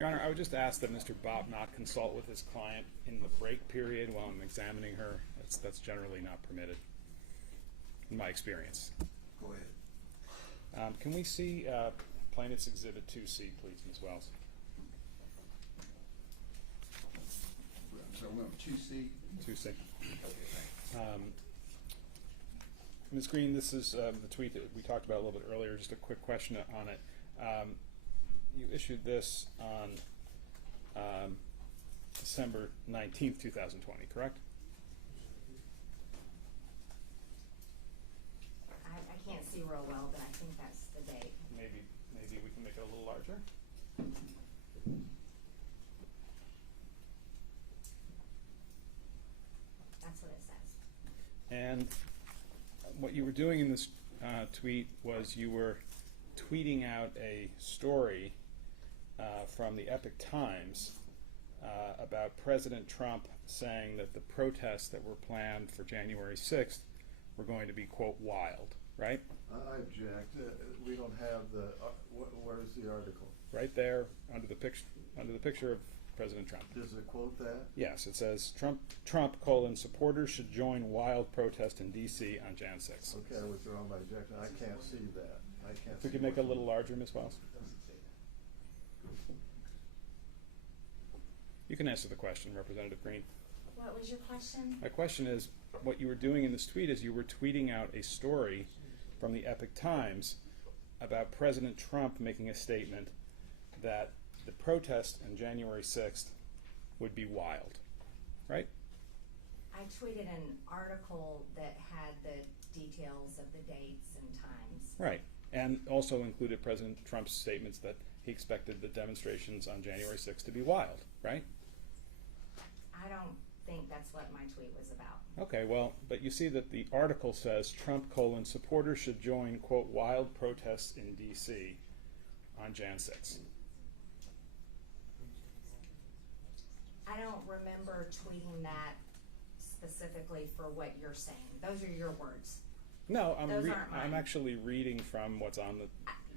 Your Honor, I would just ask that Mr. Bopp not consult with his client in the break period while I'm examining her. That's generally not permitted, in my experience. Go ahead. Can we see Plaintiff's Exhibit 2C, please, Ms. Wells? So we're on 2C? 2C. Okay, thanks. Ms. Greene, this is the tweet that we talked about a little bit earlier. Just a quick question on it. You issued this on December 19th, 2020, correct? I can't see real well, but I think that's the date. Maybe we can make it a little larger. That's what it says. And what you were doing in this tweet was you were tweeting out a story from the Epoch Times about President Trump saying that the protests that were planned for January 6th were going to be, quote, wild, right? I object. We don't have the, where's the article? Right there under the picture of President Trump. Does it quote that? Yes, it says Trump, supporters should join wild protest in D.C. on Jan 6th. Okay, I withdraw my objection. I can't see that. I can't If we see could make it a what- little larger, Ms. Wells. You can answer the question, Representative Greene. What was your question? My question is, what you were doing in this tweet is you were tweeting out a story from the Epoch Times about President Trump making a statement that the protest on January 6th would be wild, right? I tweeted an article that had the details of the dates and times. Right, and also included President Trump's statements that he expected the demonstrations on January 6th to be wild, right? I don't think that's what my tweet was about. Okay, well, but you see that the article says Trump, supporters should join, quote, wild protests in D.C. on Jan 6th. I don't remember tweeting that specifically for what you're saying. Those are your words. No, Those aren't mine. I'm actually reading from what's on the...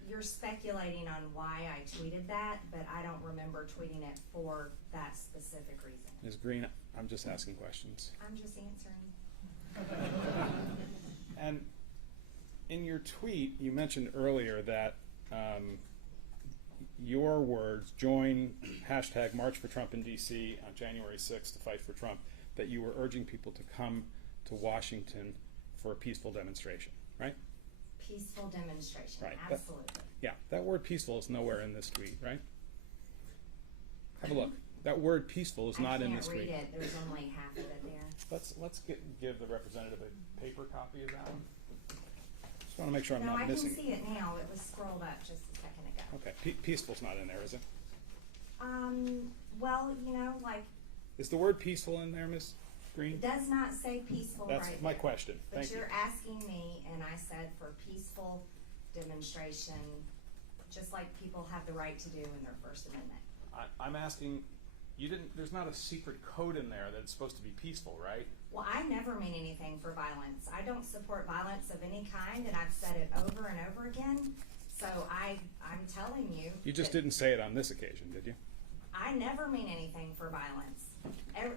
You're speculating on why I tweeted that, but I don't remember tweeting it for that specific reason. Ms. Greene, I'm just asking questions. I'm just answering. And in your tweet, you mentioned earlier that your words, join hashtag March for Trump in D.C. on January 6th to fight for Trump, that you were urging people to come to Washington for a peaceful demonstration, right? Peaceful demonstration, Right. absolutely. Yeah, that word peaceful is nowhere in this tweet, right? Have a look. That word peaceful is not in this tweet. I can't read it. There's only half of it there. Let's give the representative a paper copy of that one. Just want to make sure I'm No, not I missing can see it now. It was scrolled up just a second ago. Okay, peaceful's not in there, is it? Well, you know, like, Is the word peaceful in there, Ms. Greene? it does not say peaceful That's right my there. question. But Thank you. you're asking me, and I said for peaceful demonstration, just like people have the right to do in their First Amendment. I'm asking, there's not a secret code in there that it's supposed to be peaceful, right? Well, I never mean anything for violence. I don't support violence of any kind, and I've said it over and over again. So I'm telling you. You just that didn't say it on this occasion, did you? I never mean anything for violence.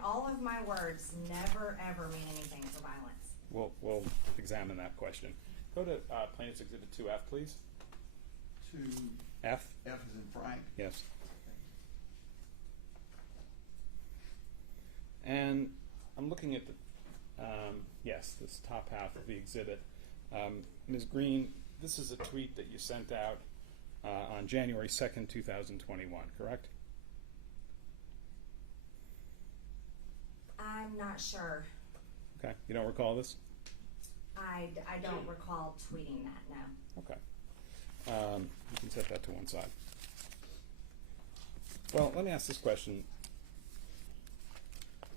All of my words never, ever mean anything for violence. We'll examine that question. Go to Plaintiff's Exhibit 2F, please. F? F is in Frank. Yes. And I'm looking at the, yes, this top half of the exhibit. Ms. Greene, this is a tweet that you sent out on January 2nd, 2021, correct? I'm not sure. Okay, you don't recall this? I don't recall tweeting that, no. Okay. You can set that to one side. Well, let me ask this question.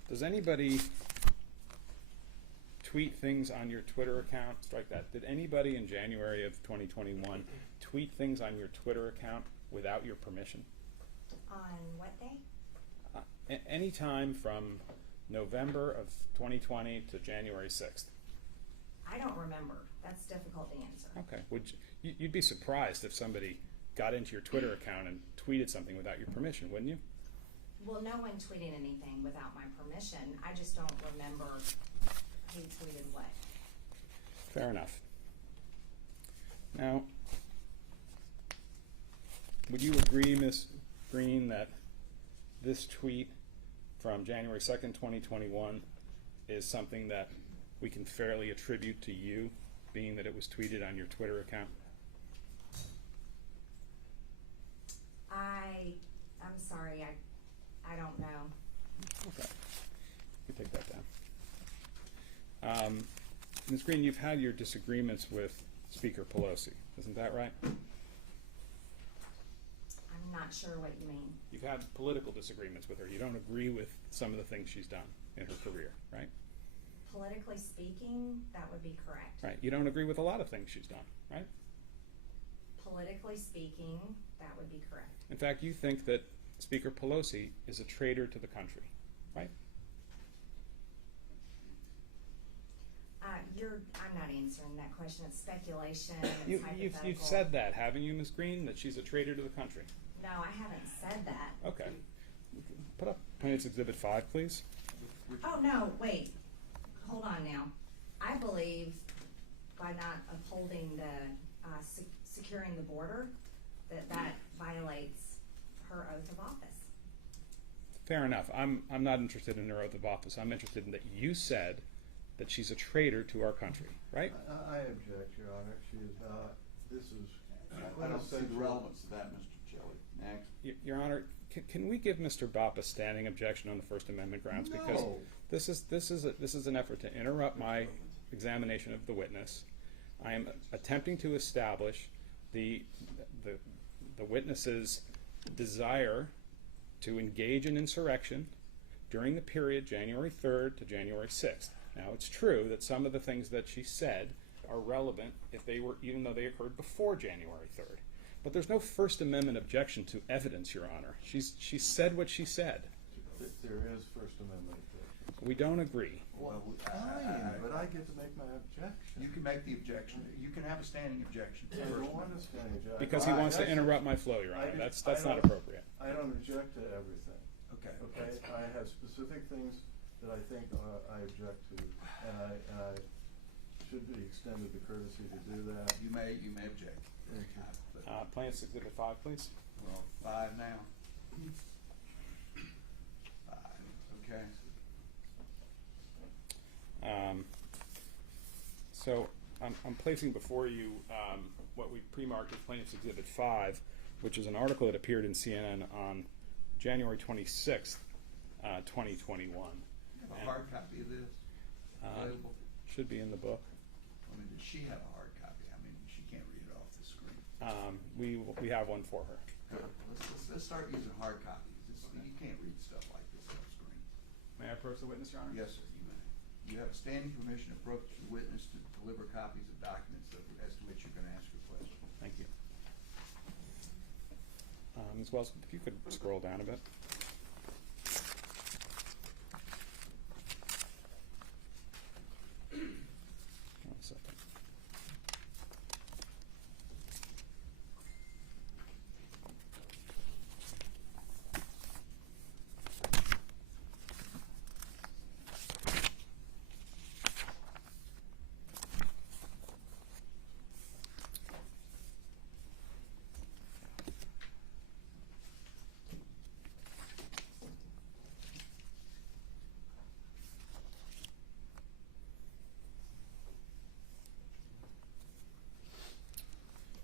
Does anybody tweet things on your Twitter account? Strike that. Did anybody in January of 2021 tweet things on your Twitter account without your permission? On what day? Any time from November of 2020 to January 6th. I don't remember. That's difficult to answer. Okay. You'd be surprised if somebody got into your Twitter account and tweeted something without your permission, wouldn't you? Well, no one tweeted anything without my permission. I just don't remember who tweeted what. Fair enough. Now, would you agree, Ms. Greene, that this tweet from January 2nd, 2021 is something that we can fairly attribute to you, being that it was tweeted on your Twitter account? I'm sorry, I don't know. Okay. You take that down. Ms. Greene, you've had your disagreements with Speaker Pelosi, isn't that right? I'm not sure what you mean. You've had political disagreements with her. You don't agree with some of the things she's done in her career, right? Politically speaking, that would be correct. Right. You don't agree with a lot of things she's done, right? Politically speaking, that would be correct. In fact, you think that Speaker Pelosi is a traitor to the country, right? I'm not answering that question. It's speculation. It's You've hypothetical. said that, haven't you, Ms. Greene, that she's a traitor to the country? No, I haven't said that. Okay. Put up Plaintiff's Exhibit 5, please. Oh, no, wait. Hold on now. I believe by not upholding the securing the border, that violates her oath of office. Fair enough. I'm not interested in her oath of office. I'm interested in that you said that she's a traitor to our country, right? I object, Your Honor. She is not. This is. I don't see the relevance of that, Mr. Shelley. Next. Your Honor, can we give Mr. Bopp a standing objection on the First Amendment grounds? Because No. this is an effort to interrupt my examination of the witness. I am attempting to establish the witness's desire to engage in insurrection during the period January 3rd to January 6th. Now, it's true that some of the things that she said are relevant even though they occurred before January 3rd. But there's no First Amendment objection to evidence, Your Honor. She said what she said. There is First Amendment objection. We don't agree. Well, Fine, but I get to make my objection. You can make the objection. You can have a standing objection. I don't want to stand objection. Because he wants to interrupt my flow, Your Honor. That's not appropriate. I don't object to everything. Okay. Okay, I have specific things that I think I object to, and I should be extended the courtesy to do that. You may object. Plaintiff's Exhibit 5, please. Well, 5 now. 5. Okay. So I'm placing before you what we pre-marked as Plaintiff's Exhibit 5, which is an article that appeared in CNN on January 26th, 2021. A hard copy of this available? Should be in the book. I mean, does she have a hard copy? I mean, she can't read it off the screen. We have one for her. Good. Let's start using hard copies. You can't read stuff like this off the screen. May I approach the witness, Your Honor? Yes, sir, you may. You have standing permission to approach the witness to deliver copies of documents as to which you're going to ask your question. Thank you. Ms. Wells, if you could scroll down a bit. One second.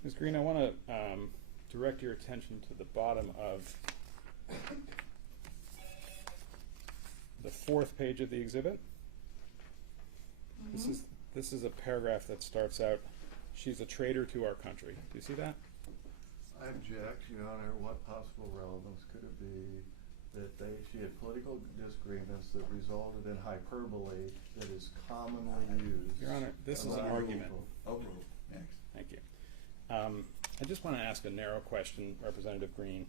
Ms. Greene, I want to direct your attention to the bottom of the 4th page of the exhibit. Mm-hmm. This is a paragraph that starts out, "She's a traitor to our country." Do you see that? I object, Your Honor. What possible relevance could it be that she had political disagreements that resulted in hyperbole that is commonly used? Your Honor, this is an around argument. people? Overruled. Next. Thank you. I just want to ask a narrow question, Representative Greene.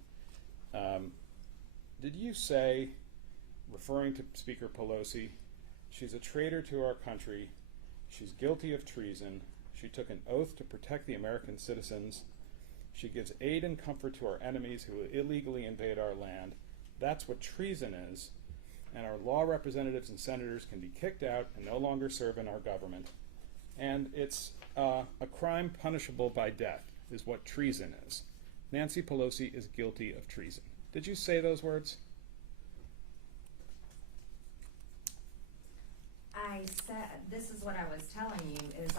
Did you say, referring to Speaker Pelosi, she's a traitor to our country, she's guilty of treason, she took an oath to protect the American citizens, She gives aid and comfort to our enemies who illegally invade our land. That's what treason is. And our law representatives and senators can be kicked out and no longer serve in our government. And it's a crime punishable by death, is what treason is. Nancy Pelosi is guilty of treason. Did you say those words? I said, this is what I was telling you, is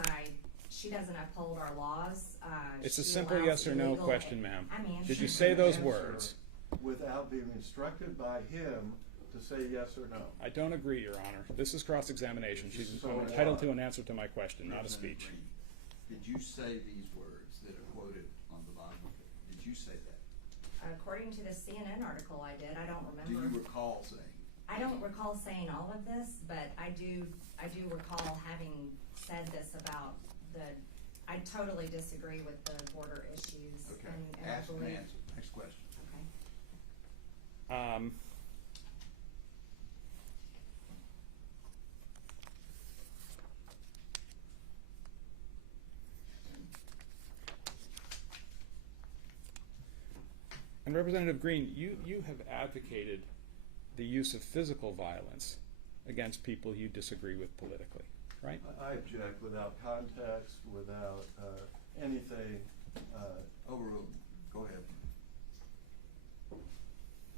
she doesn't uphold our laws. It's a She simple allows yes or no illegal- question, ma'am. I mean, Did you she- say those Answer words? without being instructed by him to say yes or no. I don't agree, Your Honor. This is cross-examination. She's So entitled what? to an answer to my question, not a Representative speech. Greene, did you say these words that are quoted on the bottom of it? Did you say that? According to the CNN article I did, I don't Do remember. you recall saying? I don't recall saying all of this, but I do recall having said this about I totally disagree with the border issues. Okay, And I ask and believe. answer. Next question. Okay. And Representative Greene, you have advocated the use of physical violence against people you disagree with politically, right? I object without context, without anything. Overruled. Go ahead.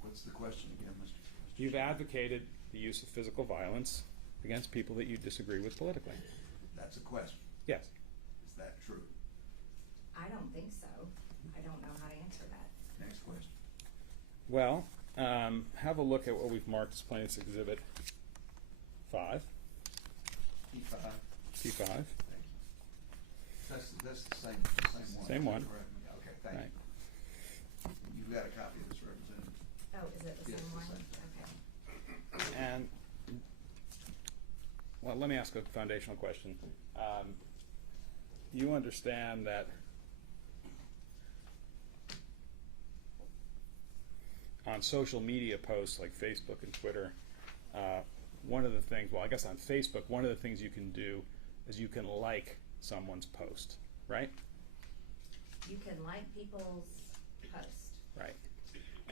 What's the question again, Mr. You've advocated the use of physical violence against people that you disagree with politically. That's a question. Yes. Is that true? I don't think so. I don't know how to answer that. Next question. Well, have a look at what we've marked as Plaintiff's Exhibit 5, P5. P5. Thank you. That's the same one. Same one. Correct me. Okay, thank Right. you. You've got a copy of this, Representative. Oh, is it the Yes, same the one? same thing. Okay. And, well, let me ask a foundational question. You understand that on social media posts like Facebook and Twitter, one of the things, well, I guess on Facebook, one of the things you can do is you can like someone's post, right? You can like people's posts. Right.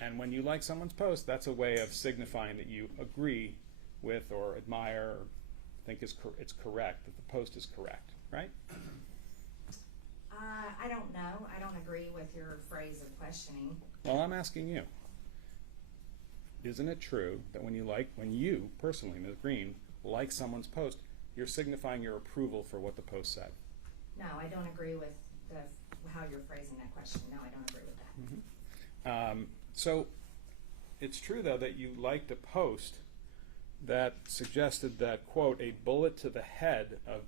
And when you like someone's post, that's a way of signifying that you agree with or admire or think it's correct, that the post is correct, right? I don't know. I don't agree with your phrase of questioning. Well, I'm asking you. Isn't it true that when you personally, Ms. Greene, like someone's post, you're signifying your approval for what the post said? No, I don't agree with how you're phrasing that question. No, I don't agree with that. Mm-hmm. So it's true, though, that you liked a post that suggested that, quote, a bullet to the head of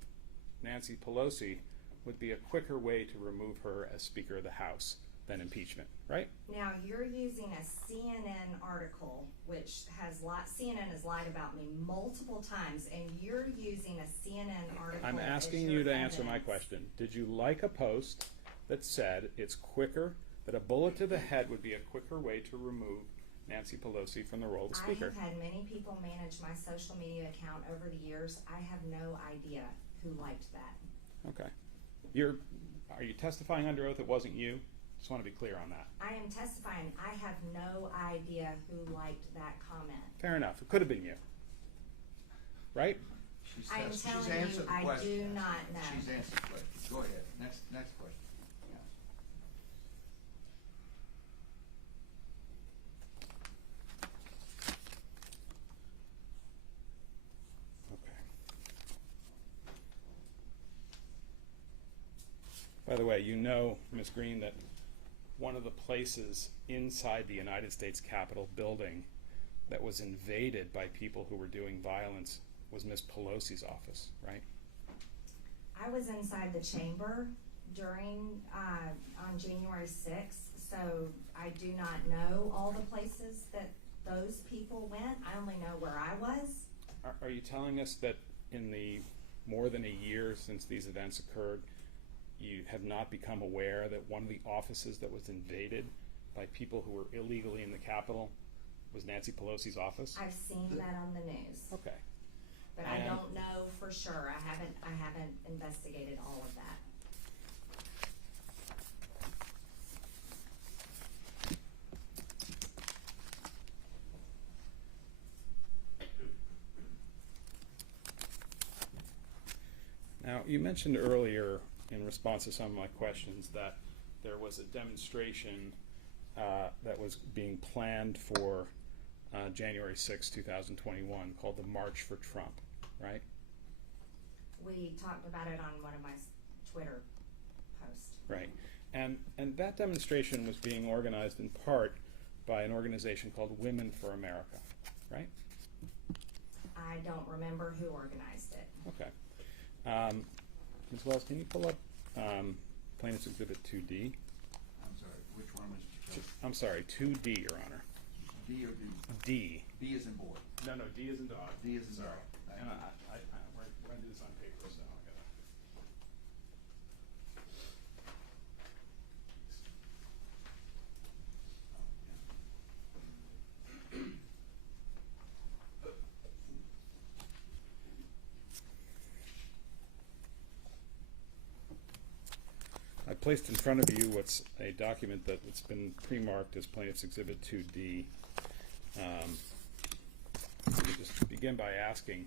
Nancy Pelosi would be a quicker way to remove her as Speaker of the House than impeachment, right? Now, you're using a CNN article, which CNN has lied about me multiple times, and you're using a CNN article. I'm asking as you your to answer my evidence. question. Did you like a post that said it's quicker, that a bullet to the head would be a quicker way to remove Nancy Pelosi from the role of Speaker? I have had many people manage my social media account over the years. I have no idea who liked that. Okay. Are you testifying under oath it wasn't you? Just want to be clear on that. I am testifying. I have no idea who liked that comment. Fair enough. It could have been you. Right? She's I am she's telling you, answered the I question. do not know. She's answered the question. Go ahead. Next question. Yeah. Okay. By the way, you know, Ms. Greene, that one of the places inside the United States Capitol building that was invaded by people who were doing violence was Ms. Pelosi's office, right? I was inside the chamber during on January 6th, so I do not know all the places that those people went. I only know where I was. Are you telling us that in the more than a year since these events occurred, you have not become aware that one of the offices that was invaded by people who were illegally in the Capitol was Nancy Pelosi's office? I've seen that on the news, Okay. but I don't know for sure. I haven't investigated all of that. you mentioned earlier in response to some of my questions that there was a demonstration that was being planned for January 6, 2021 called the March for Trump, right? We talked about it on one of my Twitter posts. Right. And that demonstration was being organized in part by an organization called Women for America, right? I don't remember who organized it. Okay. Ms. Wells, can you pull up Plaintiff's Exhibit 2D? I'm sorry, which one, Mr. Chairman? I'm sorry, 2D, Your Honor. D or D? D. B is in board. No, D is in dog. D is in Sorry. dog. And we're going to do this on paper, so I gotta. I placed in front of you what's a document that's been pre-marked as Plaintiff's Exhibit 2D. Let me just begin by asking,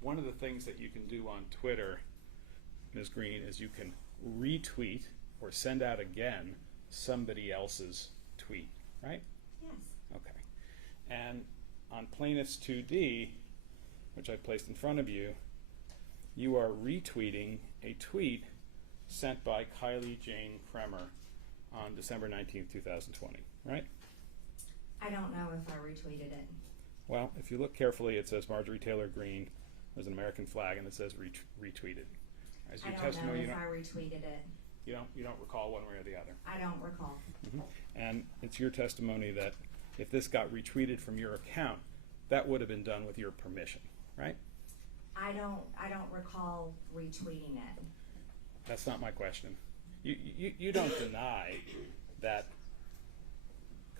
one of the things that you can do on Twitter, Ms. Greene, is you can retweet or send out again somebody else's tweet, right? Yes. Okay. And on Plaintiff's 2D, which I placed in front of you, you are retweeting a tweet sent by Kylie Jane Kremer on December 19th, 2020, right? I don't know if I retweeted it. Well, if you look carefully, it says Marjorie Taylor Greene. There's an American flag, and it says retweeted. As I your don't know testimony, if I retweeted it. you don't recall one way or the other. I don't recall. And it's your testimony that if this got retweeted from your account, that would have been done with your permission, right? I don't recall retweeting it. That's not my question. You don't deny that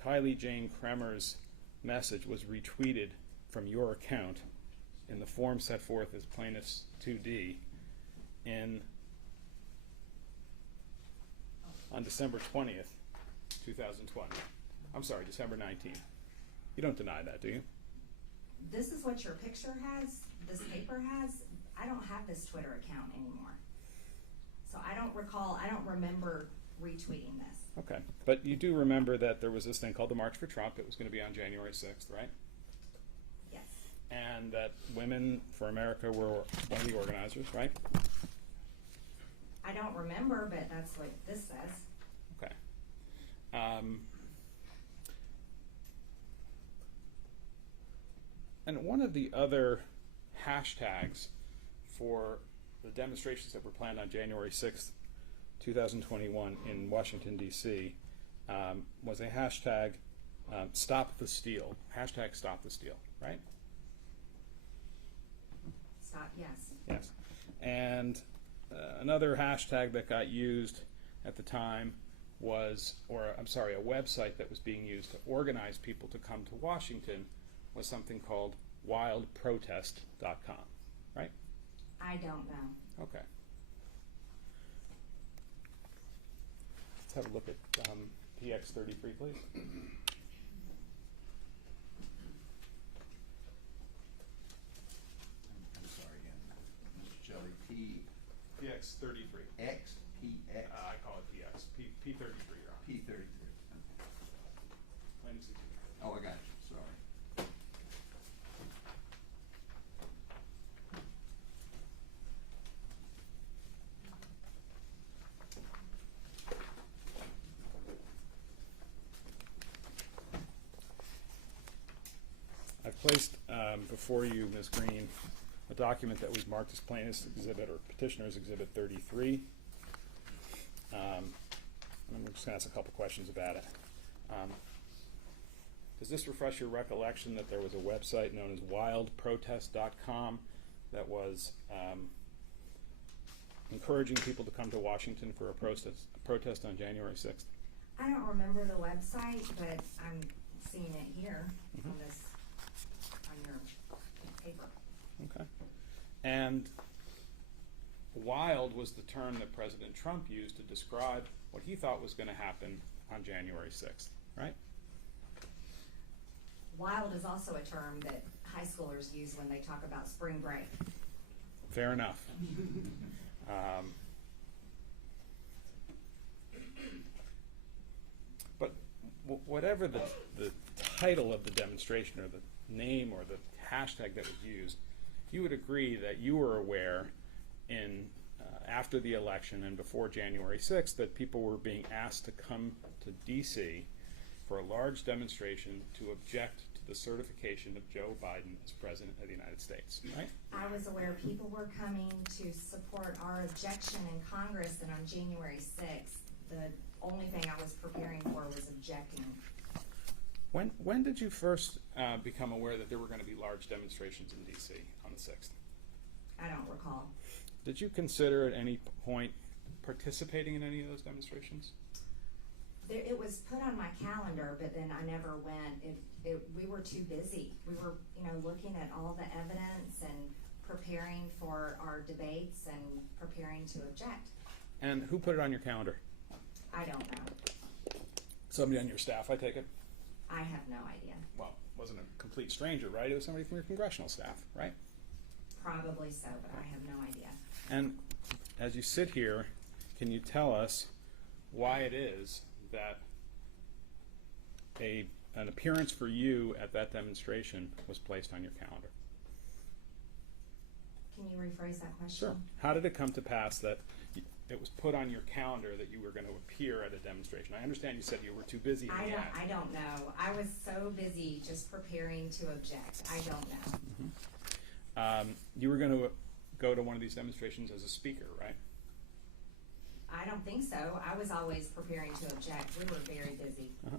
Kylie Jane Kremer's message was retweeted from your account in the form set forth as Plaintiff's 2D on December 20th, 2020. I'm sorry, December 19th. You don't deny that, do you? This is what your picture has, this paper has. I don't have this Twitter account anymore. So I don't remember retweeting this. Okay. But you do remember that there was this thing called the March for Trump. It was going to be on January 6th, right? Yes. And that Women for America were one of the organizers, right? I don't remember, but that's what this says. Okay. And one of the other hashtags for the demonstrations that were planned on January 6th, 2021 in Washington, D.C. Was a hashtag Stop the Steal. Hashtag Stop the Steal, right? Stop, yes. Yes. And another hashtag that got used at the time was, a website that was being used to organize people to come to Washington was something called wildprotest.com, right? I don't know. Okay. Let's have a look at PX33, please. I'm sorry again, Mr. Shelley, PX33. PX, PX, I call it PX. P33, Your Honor. P33. Plaintiff's Exhibit. Oh, I got you, sorry. I've placed before you, Ms. Greene, a document that we've marked as Plaintiff's Exhibit or Petitioner's Exhibit 33. And I'm just going to ask a couple questions about it. Does this refresh your recollection that there was a website known as wildprotest.com that was encouraging people to come to Washington for a protest on January 6th? I don't remember the website, but I'm seeing it here on your paper. Okay. And wild was the term that President Trump used to describe what he thought was going to happen on January 6th, right? wild is also a term that high schoolers use when they talk about spring break. Fair enough. But whatever the title of the demonstration or the name or the hashtag that was used, you would agree that you were aware in after the election and before January 6th that people were being asked to come to D.C. for a large demonstration to object to the certification of Joe Biden as President of the United States, right? I was aware people were coming to support our objection in Congress, and on January 6th, the only thing I was preparing for was objecting. When did you first become aware that there were going to be large demonstrations in D.C. on the 6th? I don't recall. Did you consider at any point participating in any of those demonstrations? It was put on my calendar, but then I never went. We were too busy. We were, looking at all the evidence and preparing for our debates and preparing to object. And who put it on your calendar? I don't know. Somebody on your staff, I take it? I have no idea. Well, it wasn't a complete stranger, right? It was somebody from your congressional staff, right? Probably so, but I have no idea. And as you sit here, can you tell us why it is that an appearance for you at that demonstration was placed on your calendar? Can you rephrase that question? Sure. How did it come to pass that it was put on your calendar that you were going to appear at a demonstration? I understand you said you were too busy. I don't know. I was so busy just preparing to object. I don't know. Mm-hmm. You were going to go to one of these demonstrations as a speaker, right? I don't think so. I was always preparing to object. We were very busy. Uh-huh.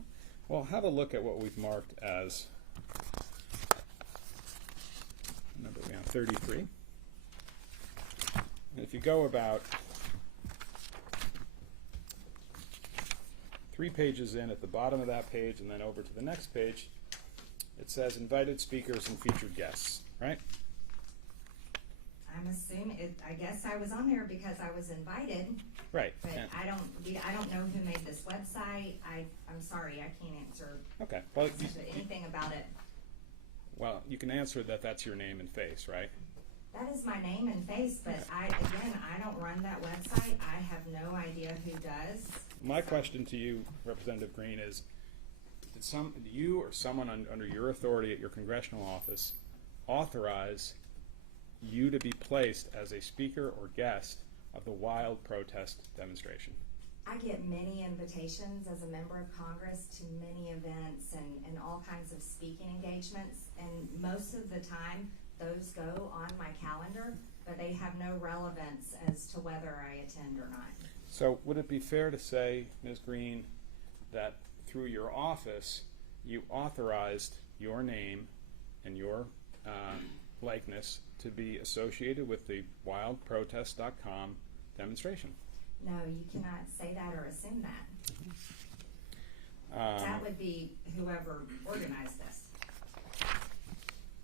Well, have a look at what we've marked as number 33. And if you go about 3 pages in at the bottom of that page and then over to the next page, it says invited speakers and featured guests, right? I'm assuming I guess I was on there because I was invited. Right. But I don't know who made this website. I'm sorry, I can't answer Okay. Well, anything about it. Well, you can answer that that's your name and face, right? That is my name and face, but I don't run that website. I have no idea who does. My question to you, Representative Greene, is did you or someone under your authority at your congressional office authorize you to be placed as a speaker or guest of the wild protest demonstration? I get many invitations as a member of Congress to many events and all kinds of speaking engagements, and most of the time those go on my calendar, but they have no relevance as to whether I attend or not. So would it be fair to say, Ms. Greene, that through your office you authorized your name and your likeness to be associated with the wildprotest.com demonstration? No, you cannot say that or assume that. That would be whoever organized this.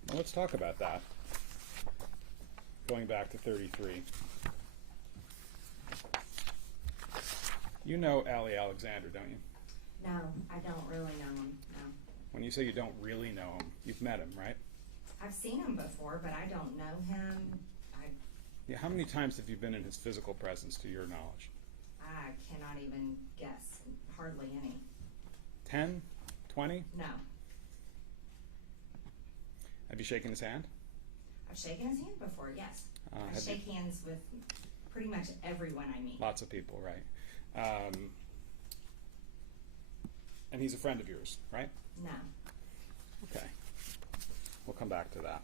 Well, let's talk about that. Going back to 33. You know Allie Alexander, don't you? No, I don't really know him, no. When you say you don't really know him, you've met him, right? I've seen him before, but I don't know him. Yeah, how many times have you been in his physical presence to your knowledge? I cannot even guess. Hardly any. 10? 20? No. Have you shaken his hand? I've shaken his hand before, yes. I have shake hands with pretty much everyone I meet. Lots of people, right? And he's a friend of yours, right? No. Okay. We'll come back to that.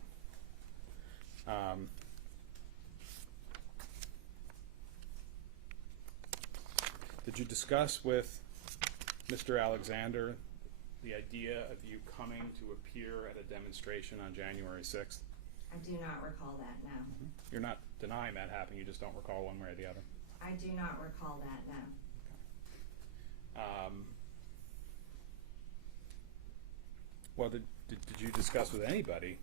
Did you discuss with Mr. Alexander the idea of you coming to appear at a demonstration on January 6th? I do not recall that, no. Mm-hmm. You're not denying that happened, you just don't recall one way or the other? I do not recall that, no. Well, did you discuss with anybody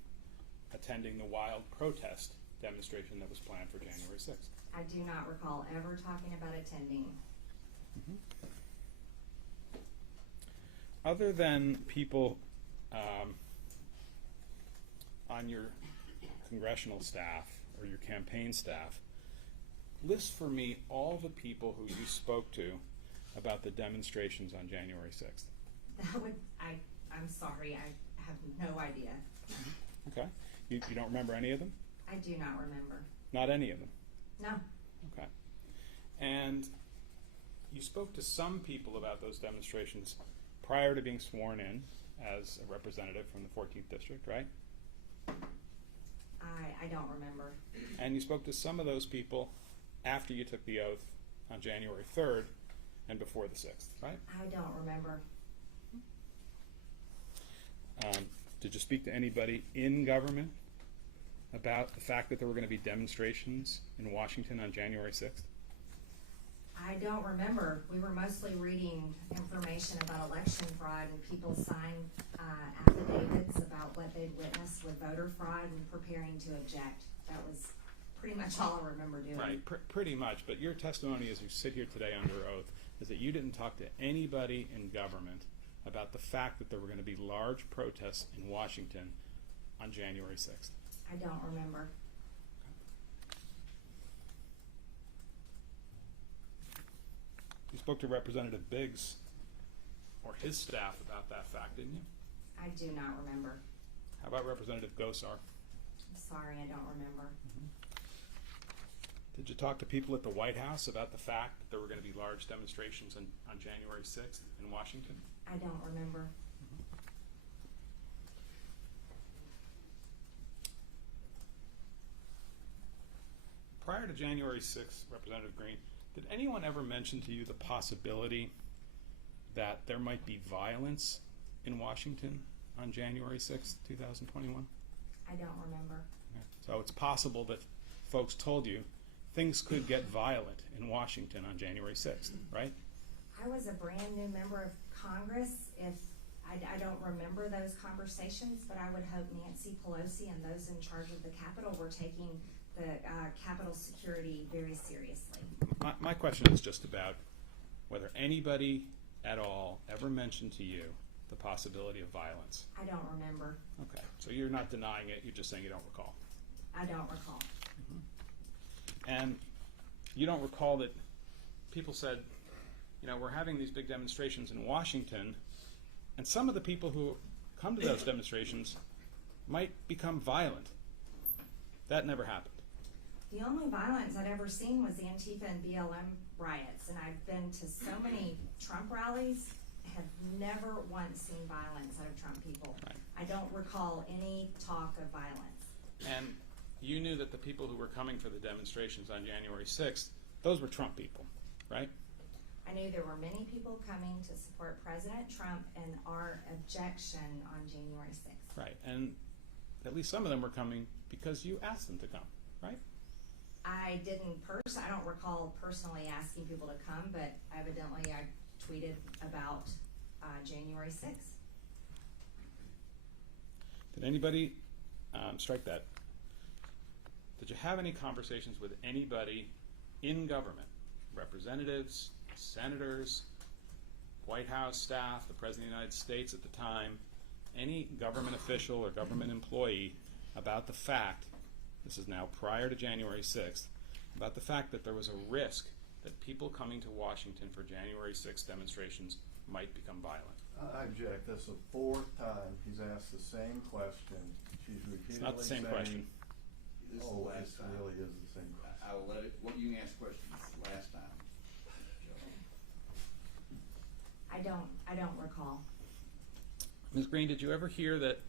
attending the wild protest demonstration that was planned for January 6th? I do not recall ever talking about attending. Mm-hmm. Other than people on your congressional staff or your campaign staff, list for me all the people who you spoke to about the demonstrations on January 6th. I'm sorry, I have no idea. Okay? You don't remember any of them? I do not remember. Not any of them? No. Okay. And you spoke to some people about those demonstrations prior to being sworn in as a representative from the 14th District, right? I don't remember. And you spoke to some of those people after you took the oath on January 3rd and before the 6th, right? I don't remember. Did you speak to anybody in government about the fact that there were going to be demonstrations in Washington on January 6th? I don't remember. We were mostly reading information about election fraud, and people signed affidavits about what they'd witnessed with voter fraud and preparing to object. That was pretty much all I remember doing. Right, pretty much. But your testimony as you sit here today under oath is that you didn't talk to anybody in government about the fact that there were going to be large protests in Washington on January 6th. I don't remember. You spoke to Representative Biggs or his staff about that fact, didn't you? I do not remember. How about Representative Gosar? I'm sorry, I don't remember. Did you talk to people at the White House about the fact that there were going to be large demonstrations on January 6th in Washington? I don't remember. Prior to January 6th, Representative Greene, did anyone ever mention to you the possibility that there might be violence in Washington on January 6th, 2021? I don't remember. Okay. So it's possible that folks told you things could get violent in Washington on January 6th, right? I was a brand new member of Congress. If I don't remember those conversations, but I would hope Nancy Pelosi and those in charge of the Capitol were taking the Capitol security very seriously. My question is just about whether anybody at all ever mentioned to you the possibility of violence. I don't remember. Okay, so you're not denying it, you're just saying you don't recall. I don't recall. And you don't recall that people said, you know, we're having these big demonstrations in Washington, and some of the people who come to those demonstrations might become violent. That never happened. The only violence I'd ever seen was the Antifa and BLM riots, and I've been to so many Trump rallies, have never once seen violence out of Trump people. Right. I don't recall any talk of violence. And you knew that the people who were coming for the demonstrations on January 6th, those were Trump people, right? I knew there were many people coming to support President Trump and our objection on January 6th. Right, and at least some of them were coming because you asked them to come, right? I don't recall personally asking people to come, but evidently I tweeted about January 6th. Did anybody, strike that, did you have any conversations with anybody in government, representatives, senators, White House staff, the President of the United States at the time, any government official or government employee about the fact, this is now prior to January 6th, about the fact that there was a risk that people coming to Washington for January 6th demonstrations might become violent? I object. That's the fourth time he's asked the same question. She's repeatedly It's not the same saying, question. This is the oh, last it time. really is the same question. I will let it, well, you can ask questions last time. I don't recall. Ms. Greene, did you ever hear that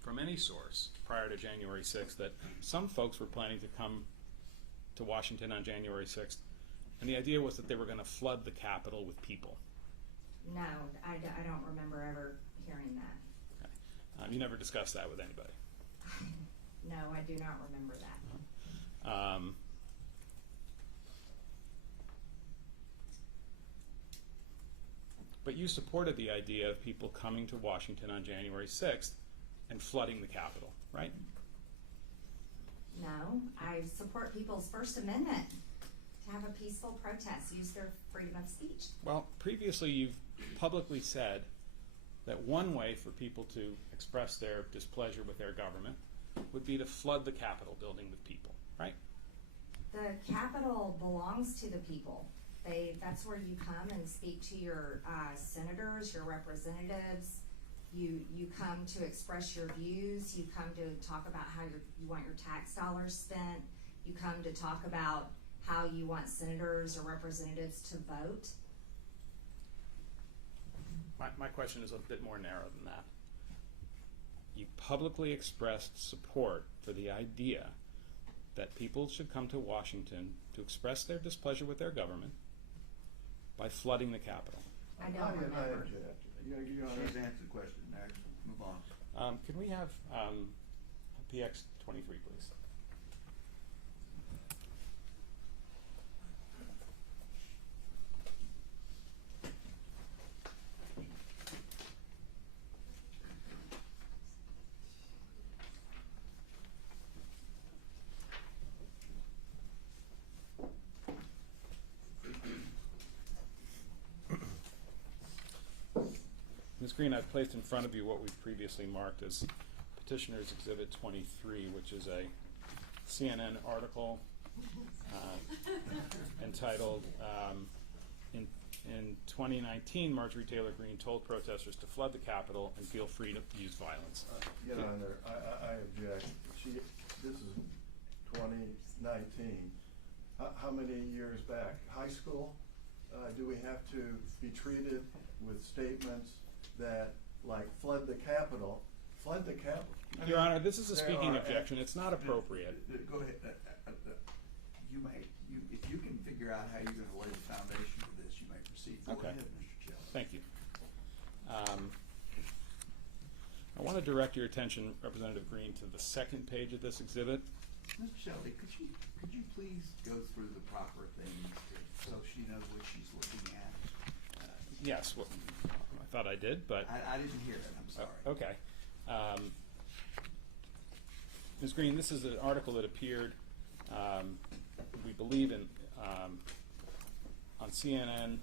from any source prior to January 6th that some folks were planning to come to Washington on January 6th, and the idea was that they were going to flood the Capitol with people? No, I don't remember ever hearing that. Okay. You never discussed that with anybody? No, I do not remember that. But you supported the idea of people coming to Washington on January 6th and flooding the Capitol, right? No, I support people's First Amendment to have a peaceful protest, use their freedom of speech. Well, previously you've publicly said that one way for people to express their displeasure with their government would be to flood the Capitol building with people, right? The Capitol belongs to the people. That's where you come and speak to your senators, your representatives. You come to express your views. You come to talk about how you want your tax dollars spent. You come to talk about how you want senators or representatives to vote. My question is a bit more narrow than that. You publicly expressed support for the idea that people should come to Washington to express their displeasure with their government by flooding the Capitol. I don't remember. I object. Your Honor. She's answered the question. Next, move on. Can we have PX 23, please? Ms. Greene, I've placed in front of you what we've previously marked as Petitioner's Exhibit 23, which is a CNN article entitled, in 2019, Marjorie Taylor Greene told protesters to flood the Capitol and feel free to use violence. Your Honor, I object. This is 2019. How many years back? High school? Do we have to be treated with statements that, like, flood the Capitol? Flood the Capitol? Your Honor, this is a there speaking are objection. It's not appropriate. Go ahead. If you can figure out how you're going to lay the foundation for this, you may proceed. Go Okay. ahead, Mr. Shelley. Thank you. I want to direct your attention, Representative Greene, to the second page of this exhibit. Mr. Shelley, could you please go through the proper things so she knows what she's looking at? Yes, well, I thought I did, but I didn't hear that. I'm sorry. okay. Ms. Greene, this is an article that appeared, we believe, on CNN in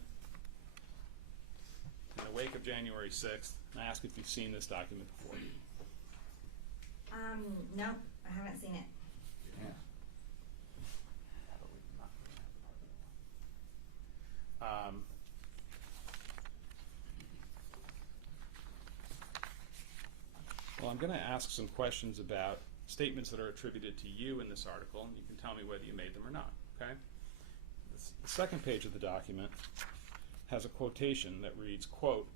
the wake of January 6th. And I ask if you've seen this document before. No, I haven't seen it. Yeah. Well, I'm going to ask some questions about statements that are attributed to you in this article, and you can tell me whether you made them or not, okay? The second page of the document has a quotation that reads, quote,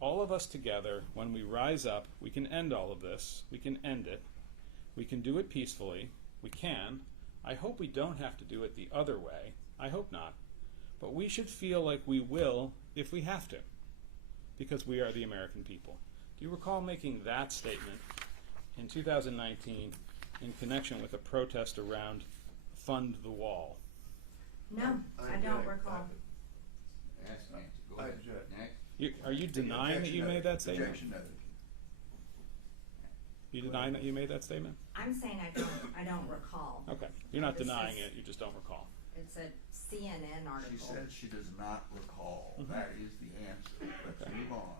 "All of us together, when we rise up, we can end all of this. We can end it. We can do it peacefully. We can. I hope we don't have to do it the other way. I hope not. But we should feel like we will if we have to, because we are the American people." Do you recall making that statement in 2019 in connection with a protest around Fund the Wall? No, I don't recall. Ask Nancy. Go I ahead. object. Next. Are you denying that you made that statement? Objection noted. You denying that you made that statement? I'm saying I don't recall. Okay. You're not This denying is- it, you just don't recall. It's a CNN article. She said she does not recall. Mhm. That is the answer. Let's Okay. move on.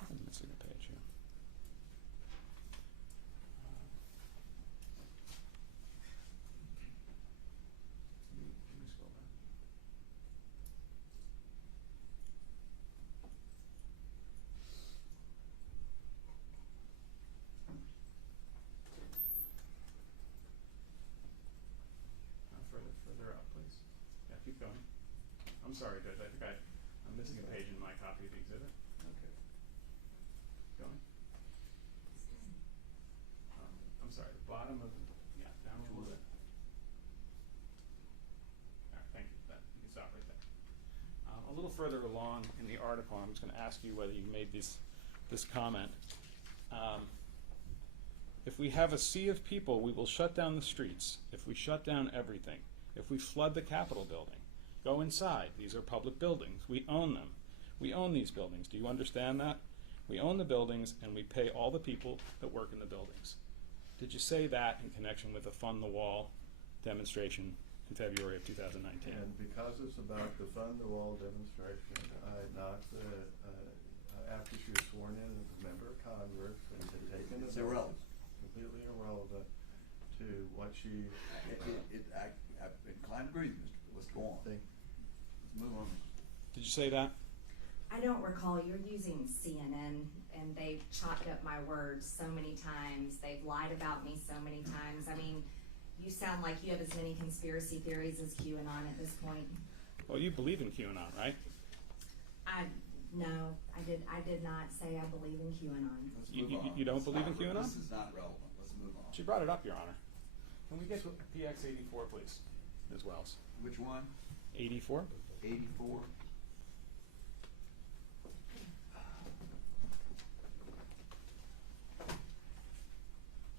I'm missing a page here. Let me scroll down. Further up, please. Yeah, keep going. I'm sorry, Judge. I think I'm missing a page in my copy of the exhibit. Okay. Going. I'm sorry. The bottom of down a little bit. All right, thank you. You can stop right there. A little further along in the article, I'm just going to ask you whether you made this comment. If we have a sea of people, we will shut down the streets. If we shut down everything, if we flood the Capitol building, go inside. These are public buildings. We own them. We own these buildings. Do you understand that? We own the buildings, and we pay all the people that work in the buildings. Did you say that in connection with the Fund the Wall demonstration in February of 2019? And because it's about the Fund the Wall demonstration, I knocked after she was sworn in as a member of Congress and had taken It's the vote, irrelevant. completely irrelevant to what she. I'm inclined to agree, Mr. Let's go on. Think, Let's move on. Did you say that? I don't recall. You're using CNN, and they've chopped up my words so many times. They've lied about me so many times. I mean, you sound like you have as many conspiracy theories as QAnon at this point. Well, you believe in QAnon, right? No, I did not say I believe in QAnon. Let's You- move you- on. you don't It's believe in not- QAnon? This is not relevant. Let's move on. She brought it up, Your Honor. Can we get to PX 84, please, Ms. Wells? Which one? 84? 84?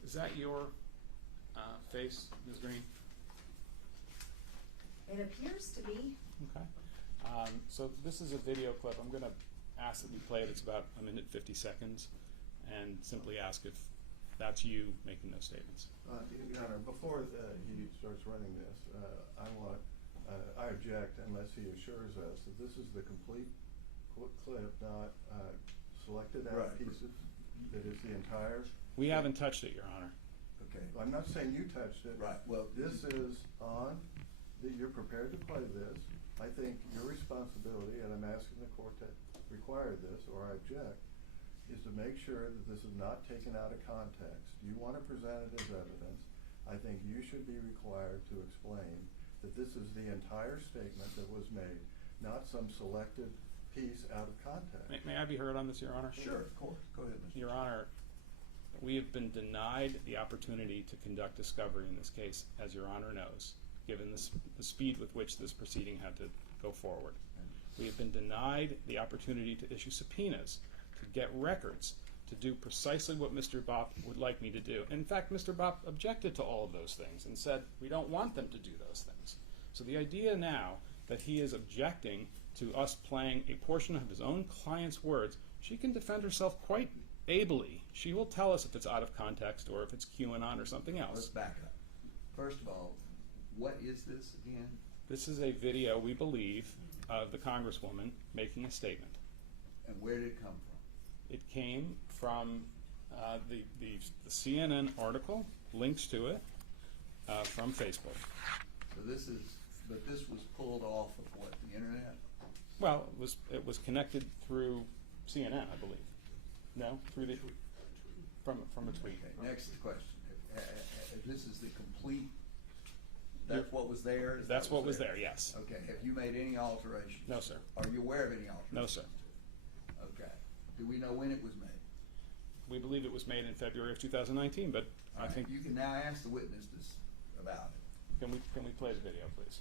Is that your face, Ms. Green? It appears to be. Okay. So this is a video clip. I'm going to ask that we play it. It's about 1 minute 50 seconds, and simply ask if that's you making those statements. Your Honor, before he starts running this, I object unless he assures us that this is the complete clip, not selected out Right. pieces, that is the entire. We haven't touched it, Your Honor. Okay. I'm not saying you touched it. Right, well, This is on, that you're prepared to play this. I think your responsibility, and I'm asking the court to require this, or I object, is to make sure that this is not taken out of context. You want to present it as evidence. I think you should be required to explain that this is the entire statement that was made, not some selected piece out of context. May I be heard on this, Your Honor? sure, of course. Go ahead, Mr. Your Honor, we have been denied the opportunity to conduct discovery in this case, as Your Honor knows, given the speed with which this proceeding had to go forward. We have been denied the opportunity to issue subpoenas, to get records, to do precisely what Mr. Bopp would like me to do. In fact, Mr. Bopp objected to all of those things and said, we don't want them to do those things. So the idea now that he is objecting to us playing a portion of his own client's words, she can defend herself quite ably. She will tell us if it's out of context or if it's QAnon or something else. Let's back up. First of all, what is this again? This is a video, we believe, of the Congresswoman making a statement. And where did it come from? It came from the CNN article, links to it, from Facebook. So this was pulled off of what, the internet? Well, it was connected through CNN, I believe. No, through the from a tweet. Okay, next question. If this is the complete, that's what was there? Is That's that what was there. Yes. Okay, have you made any alterations? No, sir. Are you aware of any alterations? No, sir. Okay. Do we know when it was made? We believe it was made in February of 2019, but All I right, think you can now ask the witnesses about it. can we play the video, please?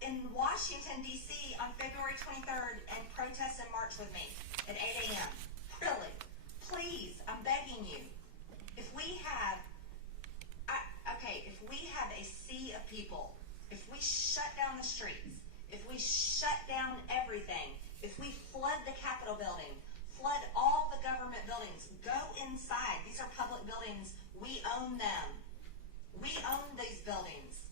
In Washington, D.C. on February 23rd and protest and march with me at 8 a.m. Really, please, I'm begging you. If we have, if we have a sea of people, if we shut down the streets, if we shut down everything, if we flood the Capitol building, flood all the government buildings, go inside. These are public buildings. We own them. We own these buildings.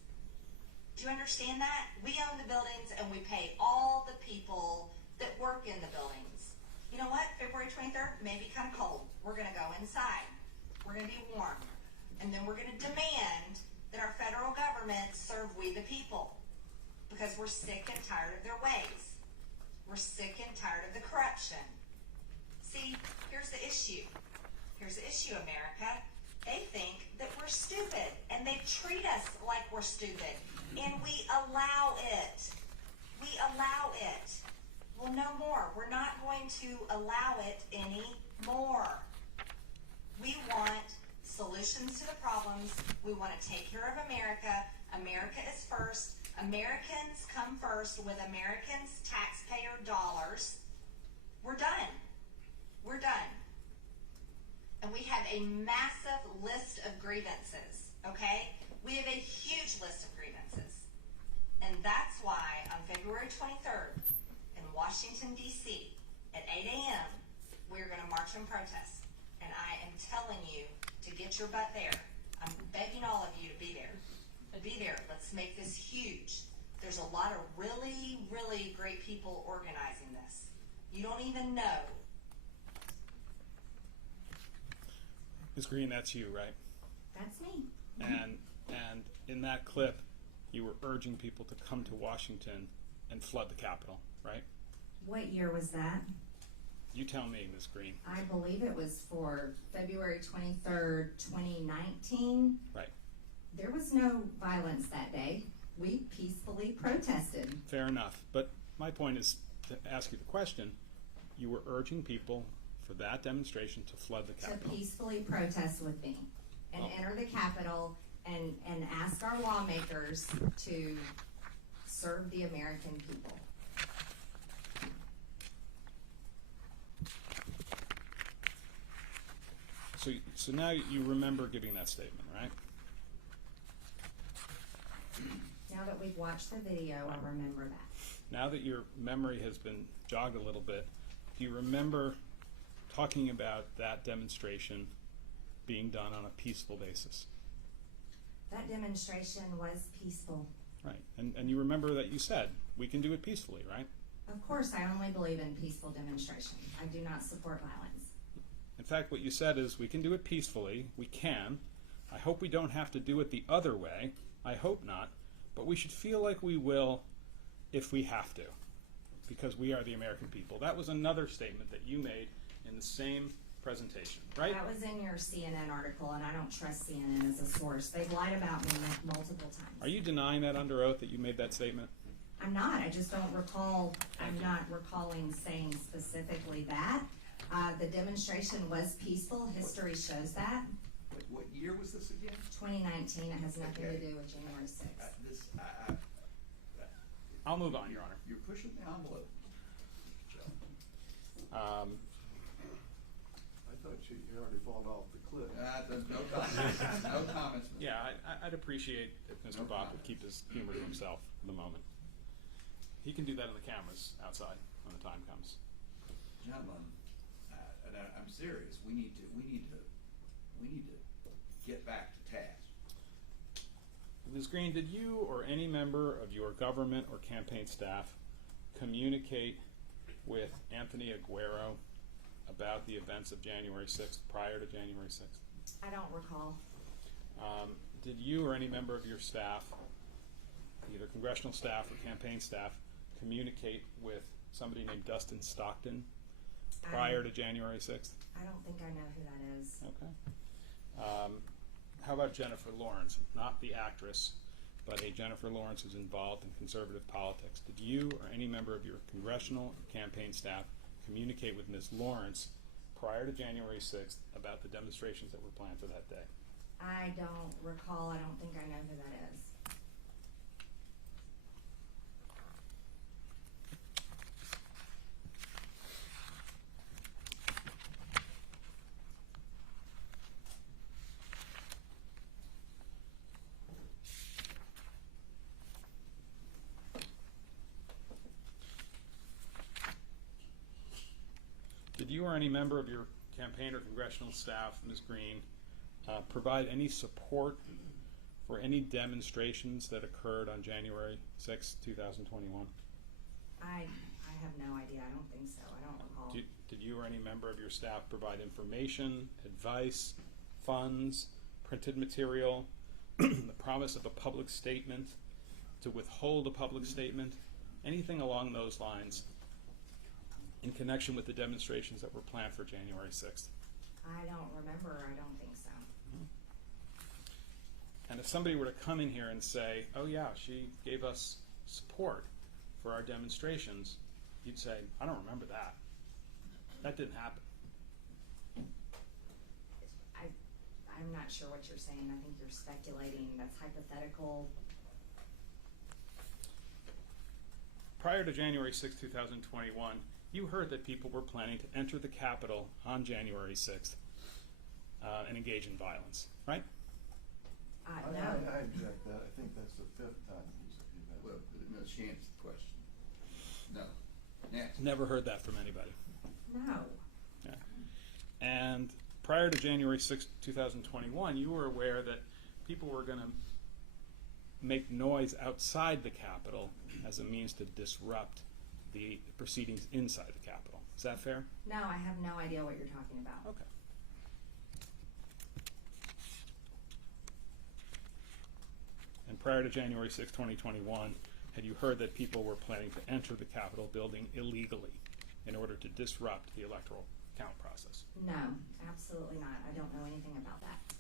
Do you understand that? We own the buildings and we pay all the people that work in the buildings. You know what? February 23rd may be kind of cold. We're going to go inside. We're going to be warm. And then we're going to demand that our federal government serve we the people. Because we're sick and tired of their ways. We're sick and tired of the corruption. See, here's the issue. Here's the issue, America. They think that we're stupid, and they treat us like we're stupid, and we allow it. We allow it. Well, no more. We're not going to allow it anymore. We want solutions to the problems. We want to take care of America. America is first. Americans come first with Americans' taxpayer dollars. We're done. We're done. And we have a massive list of grievances, okay? We have a huge list of grievances. And that's why January 23rd in Washington, D.C. at 8 a.m., we're going to march and protest. And I am telling you to get your butt there. I'm begging all of you to be there. Be there. Let's make this huge. There's a lot of really, really great people organizing this. You don't even know. Ms. Greene, that's you, right? That's me. And in that clip, you were urging people to come to Washington and flood the Capitol, right? What year was that? You tell me, Ms. Greene. I believe it was for February 23rd, 2019. Right. There was no violence that day. We peacefully protested. Fair enough. But my point is to ask you the question. You were urging people for that demonstration to flood the To Capitol. peacefully protest with me and Oh. enter the Capitol and ask our lawmakers to serve the American people. So now you remember giving that statement, right? Now that we've watched the video, I remember that. Now that your memory has been jogged a little bit, do you remember talking about that demonstration being done on a peaceful basis? That demonstration was peaceful. Right. And you remember that you said, we can do it peacefully, right? Of course, I only believe in peaceful demonstration. I do not support violence. In fact, what you said is, we can do it peacefully. We can. I hope we don't have to do it the other way. I hope not. But we should feel like we will if we have to, because we are the American people. That was another statement that you made in the same presentation, right? That was in your CNN article, and I don't trust CNN as a source. They've lied about me multiple times. Are you denying that under oath that you made that statement? I'm not. I just don't recall. I'm not recalling saying specifically that. The demonstration was peaceful. History shows that. What year was this again? 2019. It has nothing to Okay. do with January 6th. I'll move on, Your Honor. You're pushing the envelope. I thought you already fallen off the cliff. No comments. No comments. Yeah, I'd appreciate if Mr. No Bob would comments. keep his humor to himself for the moment. He can do that in the cameras outside when the time comes. Gentlemen, and I'm serious. We need to get back to task. Ms. Greene, did you or any member of your government or campaign staff communicate with Anthony Aguero about the events of January 6th, prior to January 6th? I don't recall. Did you or any member of your staff, either congressional staff or campaign staff, communicate with somebody named Dustin Stockton prior to January 6th? I don't think I know who that is. Okay. How about Jennifer Lawrence? Not the actress, but a Jennifer Lawrence who's involved in conservative politics. Did you or any member of your congressional or campaign staff communicate with Ms. Lawrence prior to January 6th about the demonstrations that were planned for that day? I don't recall. I don't think I know who that is. Did you or any member of your campaign or congressional staff, Ms. Greene, provide any support for any demonstrations that occurred on January 6, 2021? I have no idea. I don't think so. I don't recall. Did you or any member of your staff provide information, advice, funds, printed material, the promise of a public statement, to withhold a public statement, anything along those lines in connection with the demonstrations that were planned for January 6th? I don't remember. I don't think so. And if somebody were to come in here and say, oh yeah, she gave us support for our demonstrations, you'd say, I don't remember that. That didn't happen. I'm not sure what you're saying. I think you're speculating. That's hypothetical. Prior to January 6, 2021, you heard that people were planning to enter the Capitol on January 6th and engage in violence, right? No. I object that. I think that's the fifth time he's done. Well, no, she answered the question. Next. Never heard that from anybody. No. Yeah. And prior to January 6, 2021, you were aware that people were going to make noise outside the Capitol as a means to disrupt the proceedings inside the Capitol. Is that fair? No, I have no idea what you're talking about. Okay. And prior to January 6, 2021, had you heard that people were planning to enter the Capitol building illegally in order to disrupt the electoral count process? No, absolutely not. I don't know anything about that.